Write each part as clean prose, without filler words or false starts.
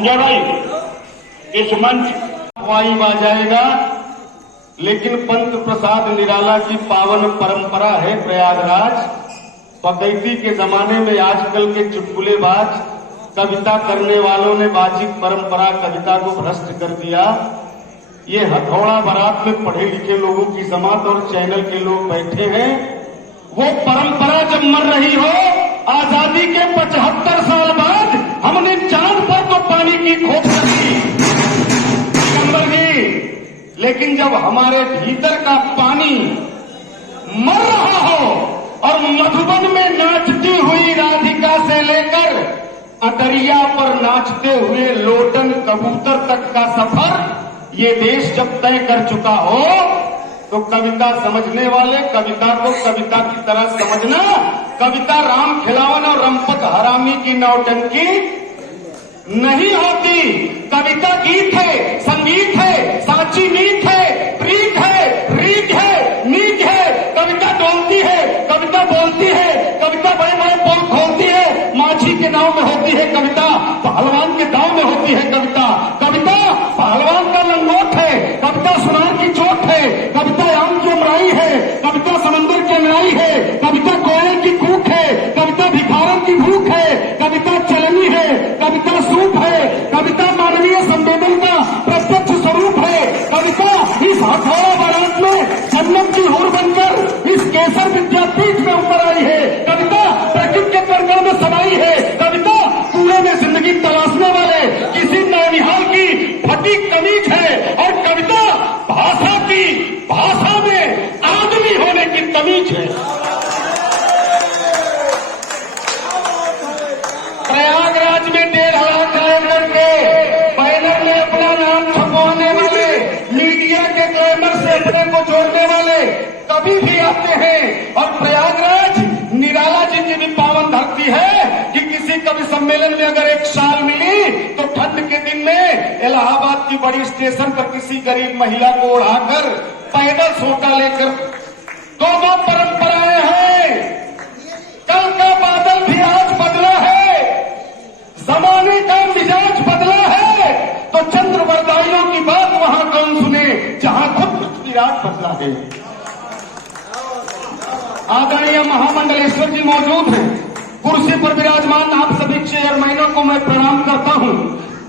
संजय भाई, इस मंच वाई जाएगा, लेकिन पंत प्रसाद निराला की पावन परंपरा है प्रयागराज। पगैती के जमाने में आजकल के चुटकुलेबाज कविता करने वालों ने वाचिक परंपरा कविता को भ्रष्ट कर दिया। ये हथौड़ा बारात में पढ़े लिखे लोगों की जमात और चैनल के लोग बैठे हैं। वो परंपरा जब मर रही हो, आजादी के 75 साल बाद हमने चांद पर तो पानी की खोज की दिगंबर जी, लेकिन जब हमारे भीतर का पानी मर रहा हो और मधुबन में नाचती हुई राधिका से लेकर अटरिया पर नाचते हुए लोटन कबूतर तक का सफर ये देश जब तय कर चुका हो, तो कविता समझने वाले कविता को कविता की तरह समझना। कविता राम खिलावन और रंपक हरामी की नौटंकी नहीं होती। कविता गीत है, संगीत है, साची नीत है, प्रीत है, रीत है, नीत है। कविता डोलती है, कविता बोलती है, कविता बड़े बड़े पोल खोलती है। माझी के नाव में होती है कविता, पहलवान के दाव में होती है कविता। कविता पहलवान का लंगोट है, कविता सुनार की चोट है, कविता आम की उमराई है, कविता समंदर की अंगड़ाई है, कविता कोयल की कूक है, कविता भिखारन की भूख है, कविता चलनी है, कविता सूप है, कविता मानवीय संवेदन का प्रत्यक्ष स्वरूप है। कविता इस हथौड़ा बारात में जन्नत की हूर बनकर इस केसर विद्यापीठ में ऊपर आई है। कविता प्रकृति के पर्वों में समाई है। कविता पूरे में जिंदगी तलाशने वाले किसी नौनिहाल की फटी कमीज है। और कविता भाषा की भाषा में आदमी होने की तमीज है। प्रयागराज में 1.5 लाख आकर के बैनर में अपना नाम छपवाने वाले, मीडिया के ग्लैमर से अपने को जोड़ने वाले कभी भी आते हैं। और प्रयागराज निराला जी की भी पावन धरती है कि किसी कवि सम्मेलन में अगर एक शाल मिली तो ठंड के दिन में इलाहाबाद की बड़ी स्टेशन पर किसी गरीब महिला को उड़ाकर पैदल सोटा लेकर दो परंपराएं हैं। कल का बादल भी आज बदला है, जमाने का मिजाज बदला है, तो चंद्र वरदाइयों की बात वहां कौन सुने जहां खुद पृथ्वीराज बदला है। आदरणीय महामंडलेश्वर जी मौजूद हैं, कुर्सी पर विराजमान आप सभी चेयरमैनों को मैं प्रणाम करता हूं।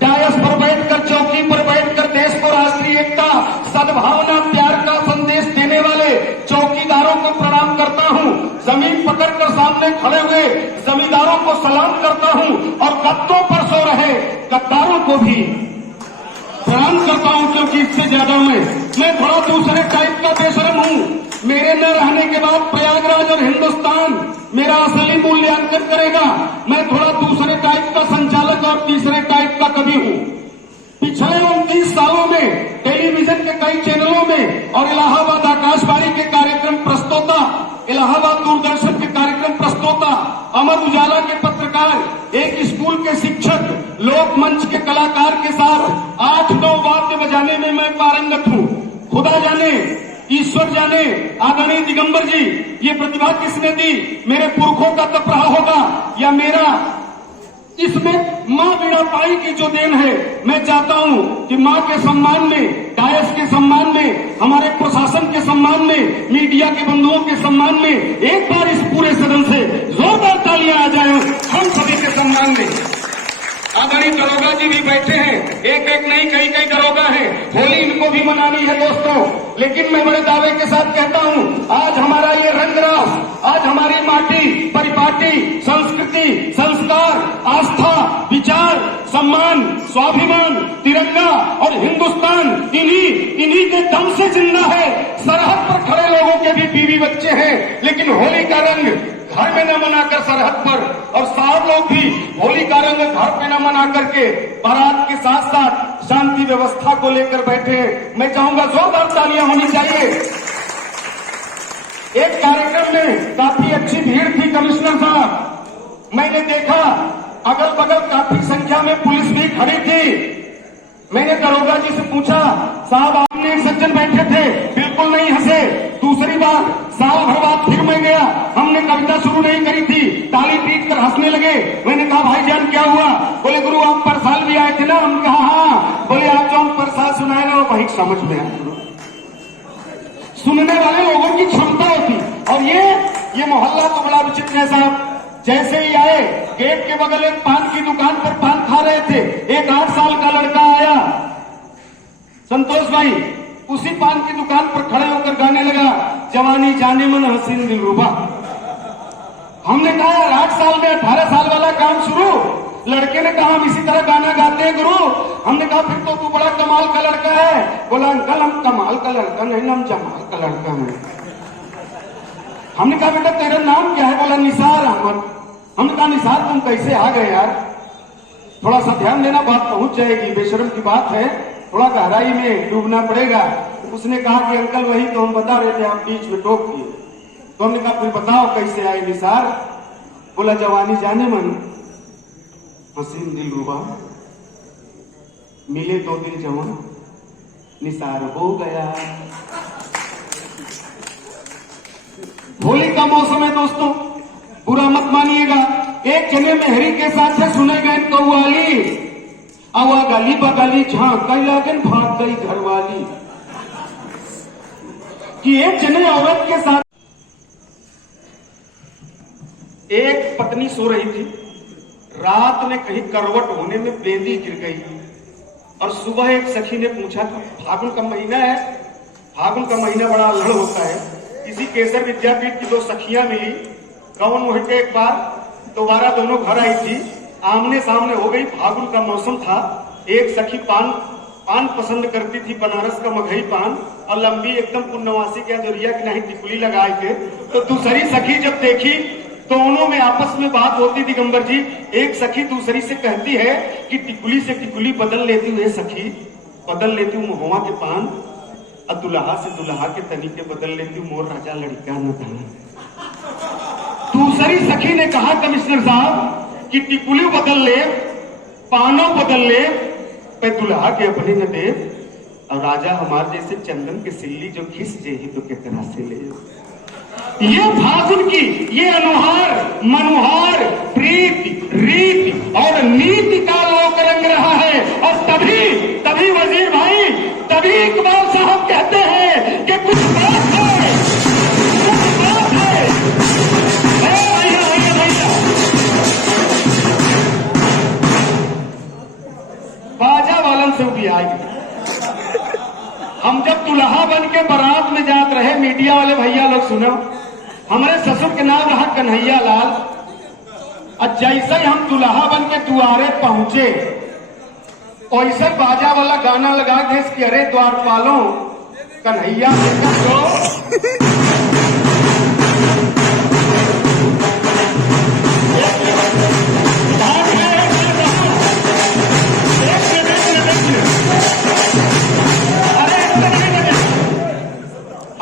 डायस पर बैठकर, चौकी पर बैठकर देश को राष्ट्रीय एकता, सद्भावना, प्यार का संदेश देने वाले चौकीदारों को प्रणाम करता हूं। जमीन पकड़कर सामने खड़े हुए जमींदारों को सलाम करता हूं और गद्दों पर सो रहे गद्दारों को भी प्रणाम करता हूं, क्योंकि इससे ज्यादा मैं थोड़ा दूसरे टाइप का बेशरम हूं। मेरे न रहने के बाद प्रयागराज और हिंदुस्तान मेरा असली मूल्यांकन करेगा। मैं थोड़ा दूसरे टाइप का संचालक और तीसरे टाइप का कवि हूं। पिछले 29 सालों में टेलीविजन के कई चैनलों में और इलाहाबाद आकाशवाणी के कार्यक्रम प्रस्तोता, इलाहाबाद दूरदर्शन के कार्यक्रम प्रस्तोता, अमर उजाला के पत्रकार, एक स्कूल के शिक्षक, लोक मंच के कलाकार के साथ 8-9 वाद्य बजाने में मैं पारंगत हूं। खुदा जाने, ईश्वर जाने, आदरणीय दिगंबर जी ये प्रतिभा किसने दी? मेरे पुरखों का तप रहा होगा या मेरा इसमें मां बीड़ा पाई की जो देन है। मैं चाहता हूं कि मां के सम्मान में, डायस के सम्मान में, हमारे प्रशासन के सम्मान में, मीडिया के बंधुओं के सम्मान में एक बार इस पूरे सदन से जोरदार तालियां आ जाए हम सभी के सम्मान में। आदरणीय दरोगा जी भी बैठे हैं, एक एक नहीं कई कई दरोगा हैं। होली इनको भी मनानी है दोस्तों, लेकिन मैं बड़े दावे के साथ कहता हूं आज हमारा ये रंगरास, आज हमारी माटी, परिपाटी, संस्कृति, संस्कार, आस्था, विचार, सम्मान, स्वाभिमान, तिरंगा और हिंदुस्तान इन्हीं के दम से जिंदा है। सरहद पर खड़े लोगों के भी बीवी बच्चे हैं, लेकिन होली का रंग घर में न मनाकर सरहद पर, और साहब लोग भी होली का रंग घर पे न मना करके बारात के साथ साथ शांति व्यवस्था को लेकर बैठे। मैं चाहूंगा जोरदार तालियां होनी चाहिए। एक कार्यक्रम में काफी अच्छी भीड़ थी कमिश्नर साहब, मैंने देखा अगल बगल काफी संख्या में पुलिस भी खड़ी थी। मैंने दरोगा जी से पूछा, साहब आपने एक सज्जन बैठे थे, बिल्कुल नहीं हंसे। दूसरी बात, साल भर बाद फिर मैं गया, हमने कविता शुरू नहीं करी थी, ताली पीट कर हंसने लगे। मैंने कहा भाईजान क्या हुआ? बोले गुरु आप परसाल भी आए थे ना? हम कहा हाँ। बोले आप जो हम परसाल सुनाएगा वो वही समझ में आए। सुनने वाले लोगों की क्षमता होती। और ये मोहल्ला तो बड़ा विचित्र है साहब। जैसे ही आए, गेट के बगल एक पान की दुकान पर पान खा रहे थे, एक 8 साल का लड़का आया, संतोष भाई, उसी पान की दुकान पर खड़े होकर गाने लगा, जवानी जाने मन हसीन दिलरुबा। हमने कहा 8 साल में 18 साल वाला काम शुरू। लड़के ने कहा हम इसी तरह गाना गाते हैं गुरु। हमने कहा फिर तो तू बड़ा कमाल का लड़का है। बोला अंकल हम कमाल का लड़का नहीं, हम जमाल का लड़का है। हमने कहा बेटा तेरा नाम क्या है? बोला निसार अहमद। हमने कहा निसार तुम कैसे आ गए यार? थोड़ा सा ध्यान देना, बात पहुंच जाएगी, बेशर्म की बात है, थोड़ा गहराई में डूबना पड़ेगा। उसने कहा कि अंकल वही तो हम बता रहे थे, आप बीच में टोक दिए। तो हमने कहा फिर बताओ कैसे आए निसार? बोला जवानी जाने मन हसीन दिलरुबा, मिले 2 दिन जवान निसार हो गया। होली का मौसम है दोस्तों, बुरा मत मानिएगा। एक जने मेहरी के साथ से सुने गए कव्वाली, आवा गली बगली झांक कई लागन भाग गई घरवाली। कि एक जने औरत के साथ एक पत्नी सो रही थी, रात में कहीं करवट होने में बेंदी गिर गई और सुबह एक सखी ने पूछा कि फागुन का महीना है, फागुन का महीना बड़ा अल्हड़ होता है। किसी केसर विद्यापीठ की 2 सखियां मिली, कौन मुड़ के एक बार दोबारा दोनों घर आई थी, आमने सामने हो गई। फागुन का मौसम था। एक सखी पान पसंद करती थी, बनारस का मघई पान, और लंबी एकदम पुण्यवासी के अदुरिया की नहीं टिकुली लगाए थे। तो दूसरी सखी जब देखी, दोनों में आपस में बात होती दिगंबर जी। एक सखी दूसरी से कहती है कि टिकुली से टिकुली बदल लेती हूँ सखी, बदल लेती हूँ महुआ के पान, और दुल्हा से दुल्हा के तरीके बदल लेती हूँ मोर राजा लड़का न था। दूसरी सखी ने कहा कमिश्नर साहब कि टिकुली बदल ले, पानों बदल ले, पे दुल्हा के अपने न दे, और राजा हमारे जैसे चंदन के सिल्ली जो खिस जे ही तो कितना से ले। ये फागुन की ये अनुहार मनुहार प्रीति रीति और नीति का लोक रंग रहा है। और तभी वजीर भाई, तभी इकबाल साहब कहते हैं कि कुछ बात है, कुछ बात है। भैया बाजा वालन से भी आएगी। हम जब दुल्हा बन के बारात में जाते रहे, मीडिया वाले भैया लोग सुनो, हमारे ससुर के नाम रहा कन्हैया लाल। और जैसे ही हम दुल्हा बन के द्वारे पहुंचे, वैसे बाजा वाला गाना लगा के इसके अरे द्वारपालों कन्हैया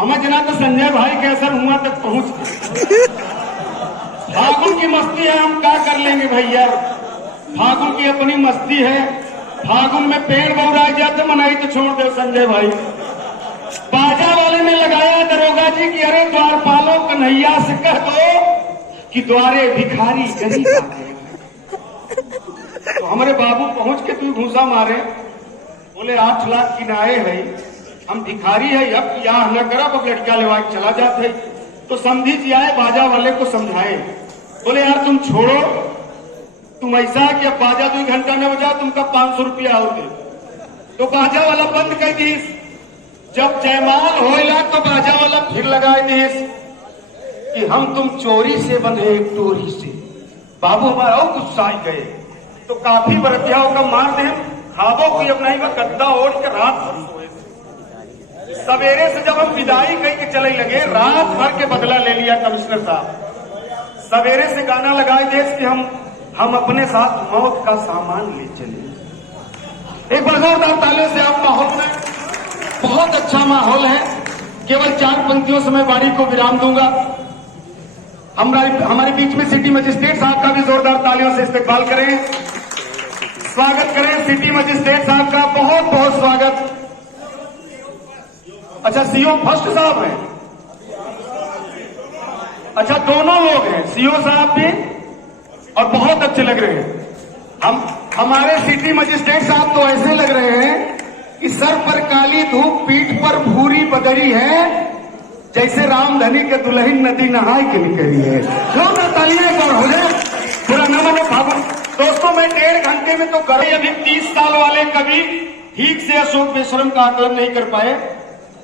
समझना। तो संजय भाई के असर हुआ तक पहुंच गए। फागुन की मस्ती है, हम क्या कर लेंगे भैया, फागुन की अपनी मस्ती है। फागुन में पेड़ बौराए जाते, मनाई तो छोड़ दो संजय भाई। बाजा वाले ने लगाया दरोगा जी की अरे द्वारपालों कन्हैया से कह दो कि द्वारे भिखारी गरीब आ गए। तो हमारे बाबू पहुंच के तू घूसा मारे, बोले 8 लाख किनाए है, हम भिखारी है, अब या न करब, अब लड़का लेवा चला जाते। तो समझी जी आए, बाजा वाले को समझाए, बोले यार तुम छोड़ो, तुम ऐसा कि अब बाजा 2 घंटा में बजा, तुमका 500 रुपया और दे। तो बाजा वाला बंद कर दी। जब जयमाल होइला तो बाजा वाला फिर लगाए दीस कि हम तुम चोरी से बंधे एक टोरी से। बाबू हमारा और गुस्सा ही गए, तो काफी बरतियाओं का मार दे, खाबो कोई अपना ही गद्दा ओढ़ के रात भर सोए। सवेरे से जब हम विदाई कह के चले लगे, रात भर के बदला ले लिया कमिश्नर साहब। सवेरे से गाना लगाए देश कि हम अपने साथ मौत का सामान ले चले। एक बार जोरदार तालियों से आप माहौल में, बहुत अच्छा माहौल है। केवल 4 पंक्तियों से मैं वाणी को विराम दूंगा। हमारे बीच में सिटी मजिस्ट्रेट साहब का भी जोरदार तालियों से इस्तेकबाल करें, स्वागत करें सिटी मजिस्ट्रेट साहब का, बहुत बहुत स्वागत। अच्छा सीओ फर्स्ट साहब हैं, अच्छा, दोनों लोग हैं, सीओ साहब भी, और बहुत अच्छे लग रहे हैं। हमारे सिटी मजिस्ट्रेट साहब तो ऐसे लग रहे हैं कि सर पर काली धूप, पीठ पर भूरी बदरी है, जैसे रामधनी के दुल्हन नदी नहाई के निकली है। क्यों ना तालियां कर हो जाए, पूरा न मनो भागो। दोस्तों, मैं 1.5 घंटे में तो कर, अभी 30 साल वाले कभी ठीक से अशोक बेशरम का आकलन नहीं कर पाए,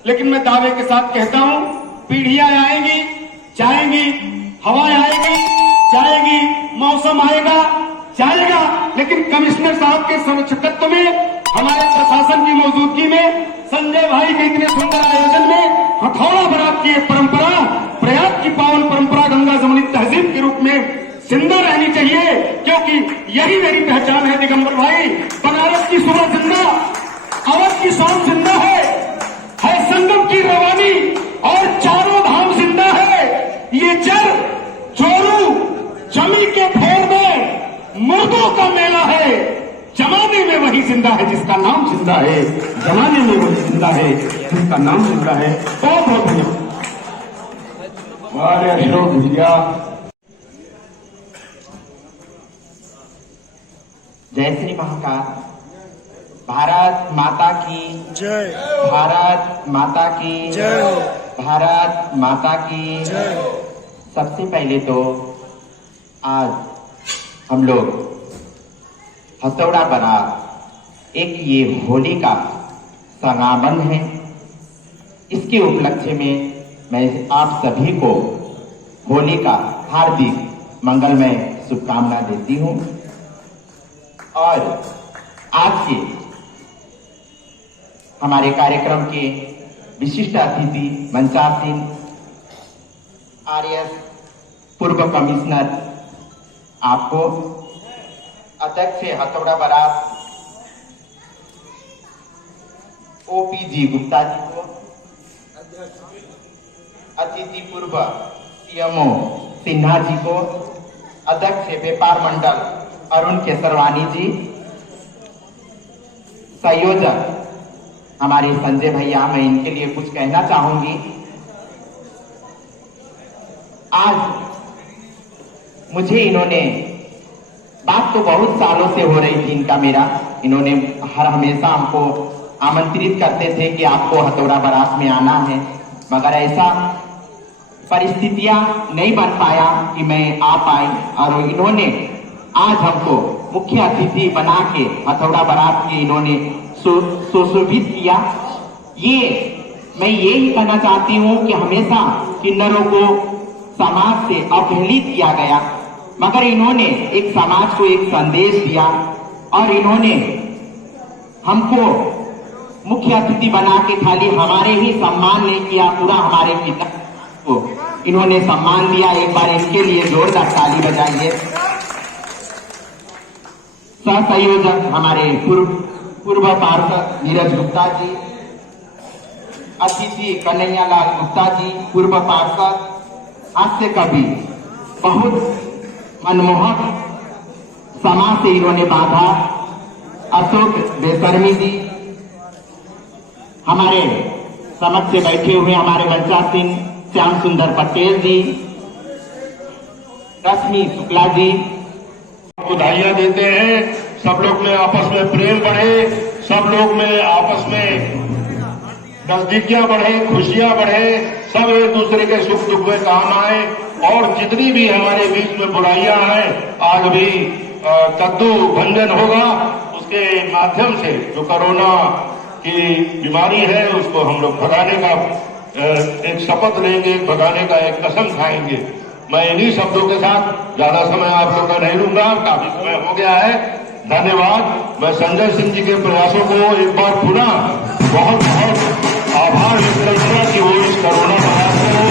लेकिन मैं दावे के साथ कहता हूं, पीढ़ियां आएंगी जाएंगी, हवाएं आएगी जाएगी, मौसम आएगा जाएगा, लेकिन कमिश्नर साहब के संरक्षकत्व में, हमारे प्रशासन की मौजूदगी में, संजय भाई के इतने सुंदर आयोजन में हथौड़ा बारात की परंपरा, प्रयाग की पावन परंपरा गंगा जमुनी तहजीब के रूप में जिंदा रहनी चाहिए, क्योंकि यही मेरी पहचान है दिगंबर भाई। बनारस की सुबह जिंदा, अवध की शाम जिंदा है संगम की रवानी, और चारों धाम जिंदा है। ये जर चोरू जमी के फेर में मुर्दों का मेला है, जमाने में वही जिंदा है जिसका नाम जिंदा है, जमाने में वही जिंदा है जिसका नाम जिंदा है। बहुत बहुत धन्यवाद। हमारे अशोक भैया, जय श्री महाकाल। भारत माता की जय। भारत माता की जय। भारत माता की जय। सबसे पहले तो आज हम लोग हथौड़ा बारात, एक ये होली का समागम है, इसके उपलक्ष्य में मैं आप सभी को होली का हार्दिक मंगलमय शुभकामना देती हूँ। और आज के हमारे कार्यक्रम के विशिष्ट अतिथि मंचासीन आरएस पूर्व कमिश्नर आपको, अध्यक्ष हथौड़ा बारात ओपीजी गुप्ता जी को, अतिथि पूर्व सीएमओ सिन्हा जी को, अध्यक्ष व्यापार मंडल अरुण केसरवानी जी, संयोजक हमारे संजय भैया, मैं इनके लिए कुछ कहना चाहूंगी। आज मुझे इन्होंने, बात तो बहुत सालों से हो रही थी इनका मेरा, इन्होंने हर हमेशा हमको आमंत्रित करते थे कि आपको हथौड़ा बारात में आना है, मगर ऐसा परिस्थितियां नहीं बन पाया कि मैं आ पाई, और इन्होंने आज हमको मुख्य अतिथि बना के हथौड़ा बारात के इन्होंने सुशोभित किया। ये मैं यही कहना चाहती हूँ कि हमेशा किन्नरों को समाज से अवहेलित किया गया, मगर इन्होंने एक समाज को एक संदेश दिया, और इन्होंने हमको मुख्य अतिथि बना के खाली हमारे ही सम्मान नहीं किया, पूरा हमारे पिता को इन्होंने सम्मान दिया। एक बार इनके लिए जोरदार ताली बजाइए। सह संयोजक हमारे पूर्व पार्षद नीरज गुप्ता जी, अतिथि कन्हैयालाल गुप्ता जी, पूर्व पार्षद, हास्य कवि, बहुत मनमोहक समाज से इन्होंने बांधा, अशोक बेशर्मी जी, हमारे समक्ष बैठे हुए हमारे मंचासीन श्याम सुंदर पटेल जी, रश्मि शुक्ला जी, बधाइयां देते हैं। सब लोग में आपस में प्रेम बढ़े, सब लोग में आपस में नजदीकियां बढ़े, खुशियां बढ़े, सब एक दूसरे के सुख दुख में काम आए, और जितनी भी हमारे बीच में बुराइयां हैं, आज भी कद्दू भंजन होगा, उसके माध्यम से जो कोरोना की बीमारी है उसको हम लोग भगाने का एक शपथ लेंगे, भगाने का एक कसम खाएंगे। मैं इन्हीं शब्दों के साथ ज्यादा समय आप लोग का नहीं लूंगा, काफी समय हो गया है। धन्यवाद। मैं संजय सिंह जी के प्रयासों को एक बार पुनः बहुत बहुत आभार व्यक्त करूंगा कि वो इस कोरोना वायरस को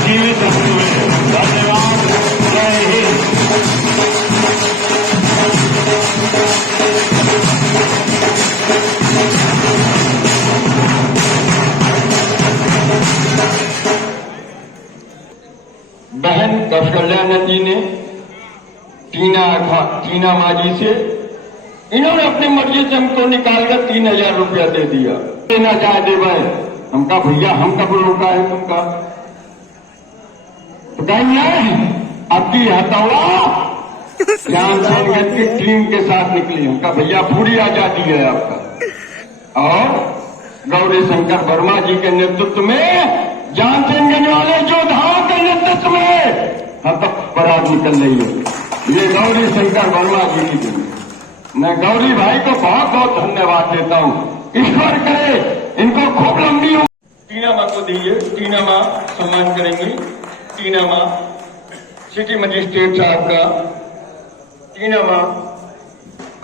जीवित रखते हुए। धन्यवाद। जय हिंद। बहन कौशल्या जी ने टीना माजी से इन्होंने अपनी मर्जी से हमको निकालकर 3000 रुपया दे दिया। देना चाहे दे भाई, हमका भैया हम कब रोका है तुमका। नहीं, आपकी हथौड़ा ज्ञानचंद की टीम के साथ निकली उनका भैया पूरी आजादी है आपका। और गौरी शंकर वर्मा जी के नेतृत्व में ज्ञानचंद वाले योद्धाओं के नेतृत्व में हम तक बारात निकल रही है। ये गौरी शंकर वर्मा जी की टीम। मैं गौरी भाई को बहुत बहुत धन्यवाद देता हूँ। ईश्वर करे इनको खूब लंबी हो। टीना माँ को दीजिए, टीना माँ सम्मान करेंगी। टीना माँ सिटी मजिस्ट्रेट साहब का। टीना माँ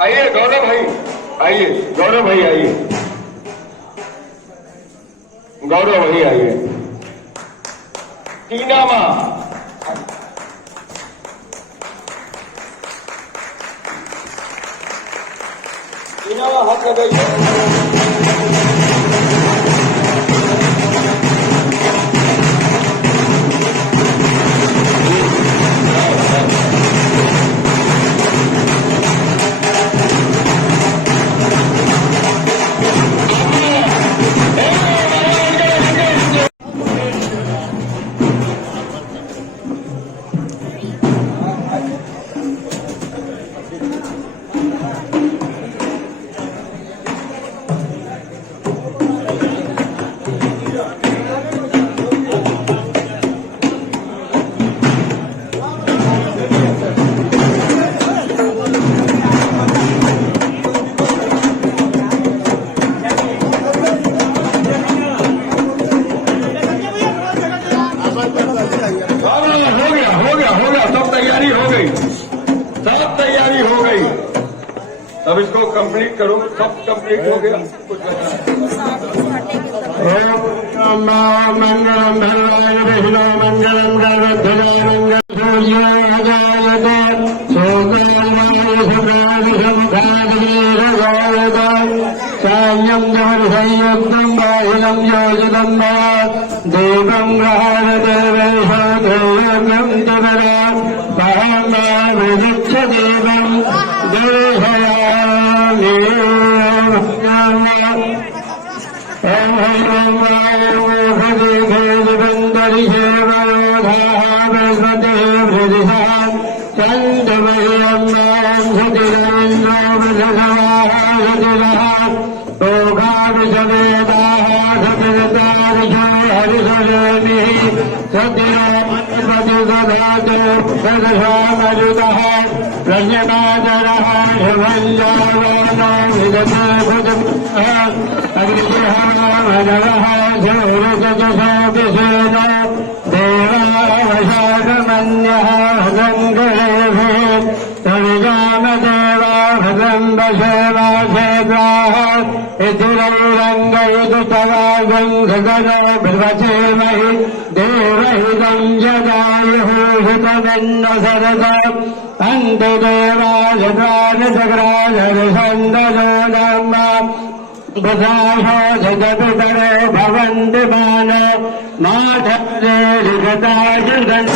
आइए, गौरव भाई आइए, गौरव भाई आइए, गौरव भाई आइए। टीना माँ हाथ लगाइए। अब इसको कंप्लीट करो। सब कंप्लीट हो गया। मंगलम भगवान विष्णु मंगलम गणध्वजा मंगल सायं संयुक्तम बाहिलम योजितम देवम ग्रहाण देवेशो देवम दिवरा विजिच्छ देवम देशयामि। ओम ह्रीं बंदरिषेवयोधाः वृदिशां चन्द्रमयं सुतिरेन्द्रो वृषभाः ओघाविषवेदाः सतिरतारिषो हरिशरेणिः सतिरामपतिदधातु प्रदशामरुतः प्रज्ञनादरः शिवञ्जानो विदते भुजः अग्निः मनवः शौरजशोभिषेनो देवावशाकमन्यः भगङ्गरेभिः तविजामदेवा भगम्बसेवासेद्वाः इतिरैरङ्गैतुतवागं गगनो बिभ्रचेमहि देवहितं जगायुः शरद अन्तदेवाजग्राजग्राजरिषन्दनो नाम बुधाशो जगपितरो भवन्ति मानो माधवे जगदाजुगन्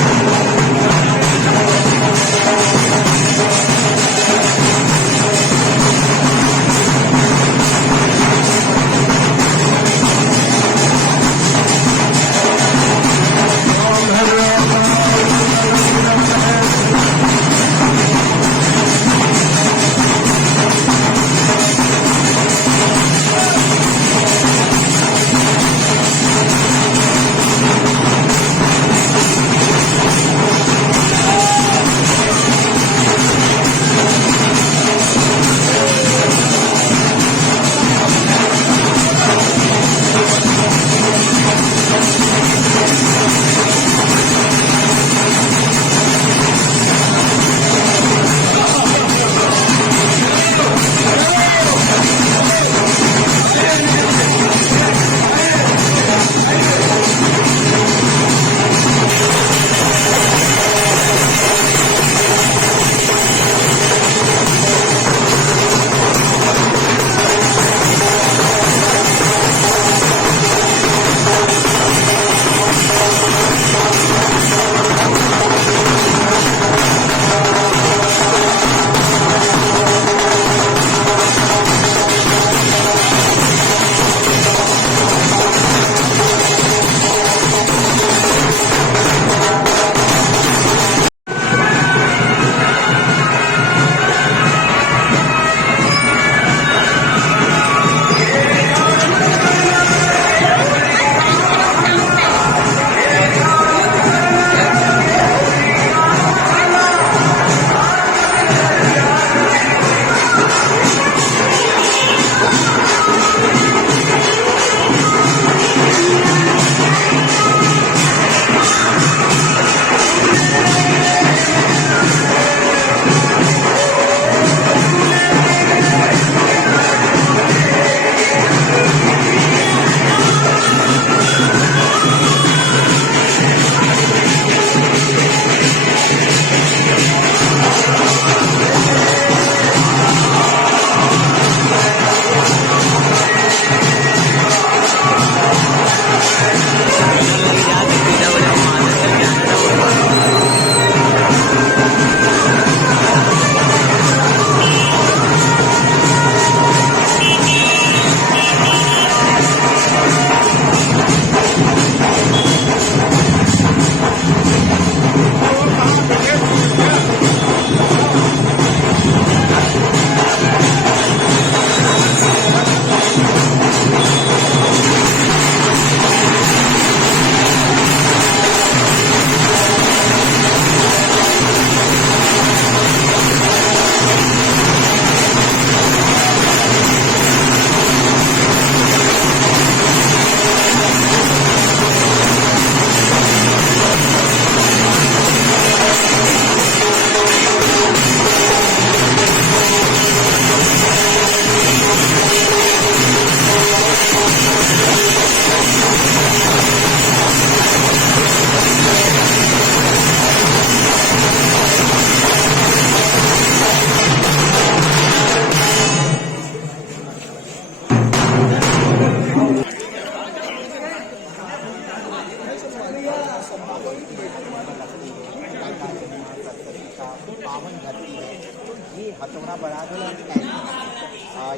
घटती है। तो ये हथौड़ा बारात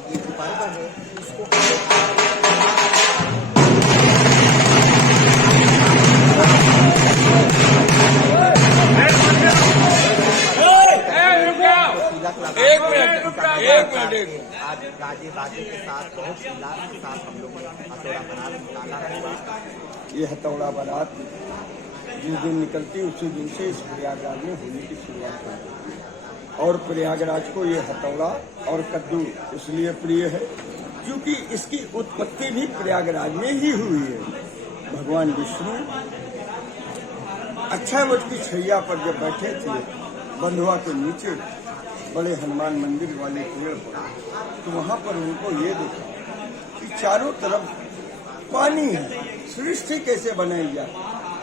ये जो पर्व है इसको आज गाजे बाजे के साथ बहुत उल्लास के साथ हम लोगों ने हथौड़ा बारात निकाला है। ये हथौड़ा बारात जिस दिन निकलती उसी दिन से इस प्रयागराज में होली की शुरुआत होती है। और प्रयागराज को ये हथौड़ा और कद्दू इसलिए प्रिय है क्योंकि इसकी उत्पत्ति भी प्रयागराज में ही हुई है। भगवान विष्णु अक्षय वट की छैया पर जब बैठे थे बंधुआ के नीचे बड़े हनुमान मंदिर वाले पेड़ पर, तो वहां पर उनको ये देखा कि चारों तरफ पानी है, सृष्टि कैसे बनाई जाए।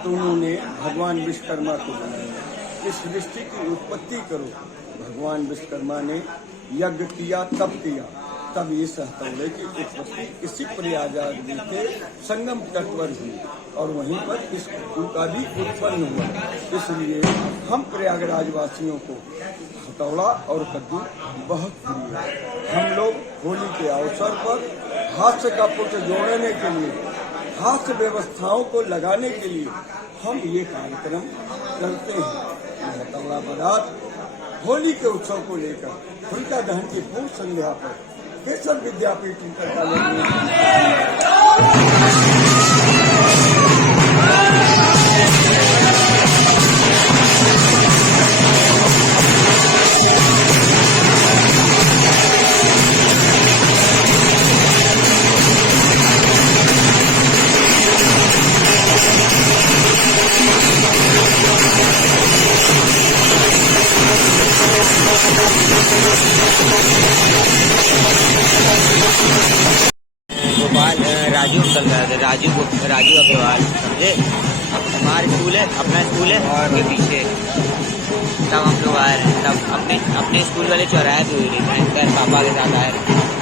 तो उन्होंने भगवान विश्वकर्मा को बनाया कि सृष्टि की उत्पत्ति करो। भगवान विश्वकर्मा ने यज्ञ किया, तब इस हथौड़े की उत्पत्ति इसी प्रयागराज के संगम तट पर हुई और वहीं पर इस का भी उत्पन्न हुआ। इसलिए हम प्रयागराज वासियों को हथौड़ा और कद्दू बहुत प्रिय है। हम लोग होली के अवसर पर हास्य का पुट जोड़ने के लिए, हास्य व्यवस्थाओं को लगाने के लिए हम ये कार्यक्रम करते हैं। हथौड़ा बारात होली के उत्सव को लेकर होलिका दहन की पूर्व संध्या पर केशव विद्यापीठ इंटर कॉलेज में गोपाल राजू अंकल राजू अग्रवाल समझे। हमारा स्कूल है, अपना स्कूल है और के पीछे तब हम लोग आए रहे, तब अपने स्कूल वाले चौराहे पे हुई रही, पापा के साथ आए रहे।